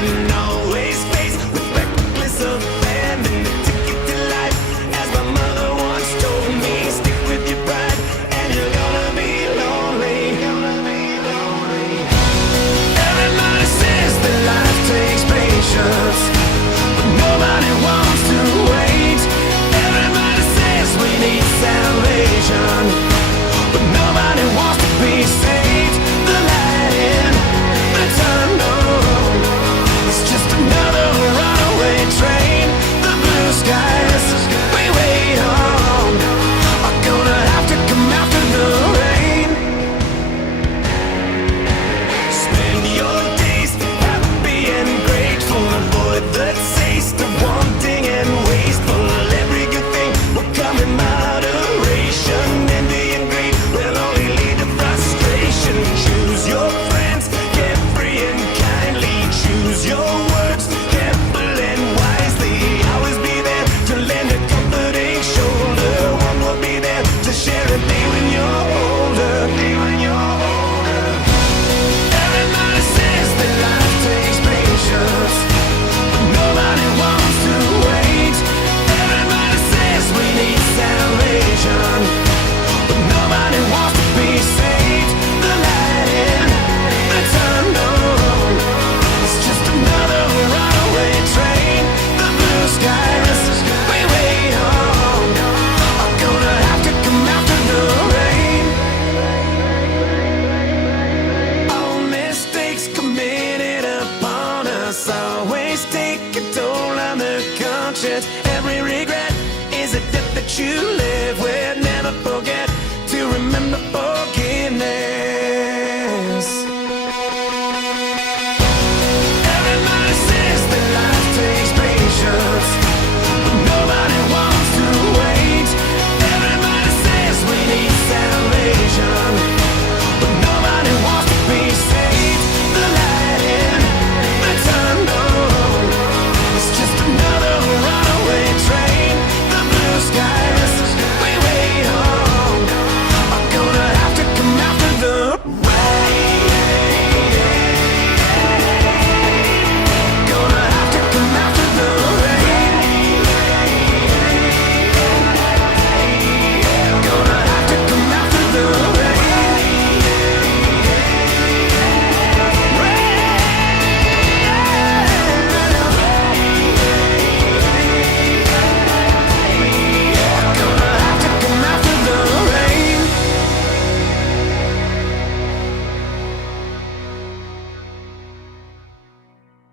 can always face with reckless abandon. The ticket to life, as my mother once told me, stick with your pride and you're gonna be lonely. Everybody says that life takes patience, but nobody wants to wait. Everybody says we need salvation, but nobody wants to be saved. The light in the tunnel, it's just another runaway train. The blue skies we wait on are gonna have to come after the rain. Spend your days happy and grateful, avoid the taste of wanting and wasteful. Every good thing will come in moderation. Envy and greed will only lead to frustration. Choose your friends carefree and kindly. Choose your words careful and wisely. Always be there to lend a comforting shoulder. One will be there to share a day when you're older. Everybody says that life takes patience, but nobody wants to wait. Everybody says we need salvation, but nobody wants to be saved. The light in the tunnel, it's just another runaway train. The blue skies we wait on are gonna have to come after the rain. All mistakes committed upon us always take a toll on the conscience. Every regret is a debt that you live with.